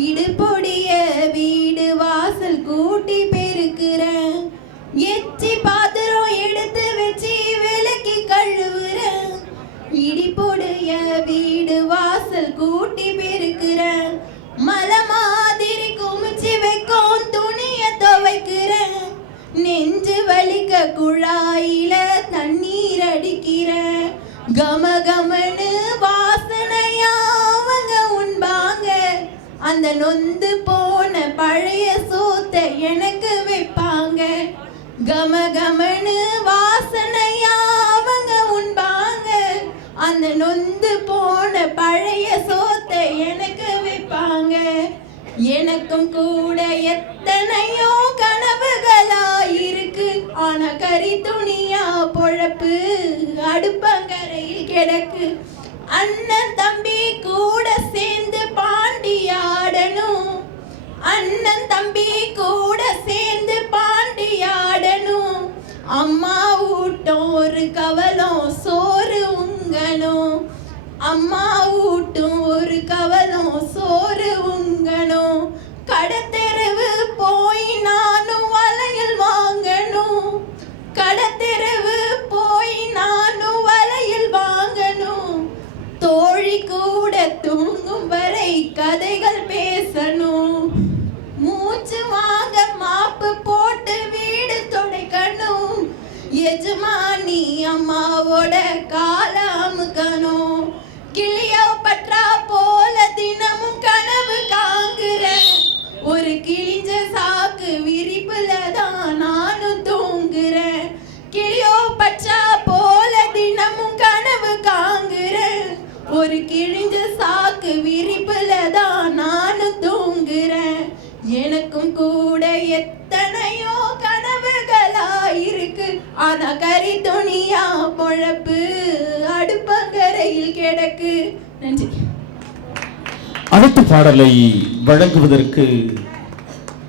இடுபொடிய வீடு வாசல் கூட்டி பெருக்கிறேன். எச்சி பாத்திரம் எடுத்து வச்சு விளக்கி கழுவுறேன். இடிபொடிய வீடு வாசல் கூட்டி பெருக்கிறேன். மலை மாதிரி குமிச்சு வைக்கும் துணிய துவைக்கிறேன். நெஞ்சு வலிக்க குழாயில தண்ணீர் அடிக்கிறேன். கமகமனு வாசனையா அவங்க உண்பாங்க. அந்த நொந்து போன பழைய சோத்த எனக்கு வைப்பாங்க. கமகமனு வாசனையா அவங்க உண்பாங்க. அந்த நொந்து போன பழைய சோத்த எனக்கு வைப்பாங்க. எனக்கும் கூட எத்தனையோ கனவுகளா இருக்கு. ஆனா கறி துணியா பொழப்பு அடுப்பங்கரையில் கிடக்கு. அண்ணன் தம்பி கூட சேர்ந்து பாண்டியாடணும். அண்ணன் தம்பி கூட சேர்ந்து பாண்டியாடணும். அம்மா ஊட்டும் ஒரு கவலம் சோறு உங்கணும். அம்மா ஊட்டும் ஒரு கவலம் சோறு உங்கணும். கடத்தெருவு போய் நானும் வளையல் வாங்கணும். கடத்தெருவு போய் நானும் வளையல் வாங்கணும். தோழி கூட தூங்கும் வரை கதைகள் பேசணும். மூச்சு வாங்க மாப்பு போட்டு வீடு துடைக்கணும். எஜமானி அம்மாவோட கால அமுக்கணும். கிளியோபட்ரா போல தினமும் கனவு காங்குறேன். ஒரு கிழிஞ்ச சாக்கு விரிப்புல தான் நானும் தூங்குறேன். கிளியோபட்ரா போல தினமும் கனவு காங்குறேன். ஒரு கிழிஞ்ச சாக்கு விரிப்புல தான் நானும் தூங்குறேன். எனக்கும் கூட எத்தனையோ கனவுகளா இருக்கு. ஆனா கறி துணியா பொழப்பு அடுப்பங்கரையில் கிடக்கு. நன்றி. அடுத்த பாடலை வழங்குவதற்கு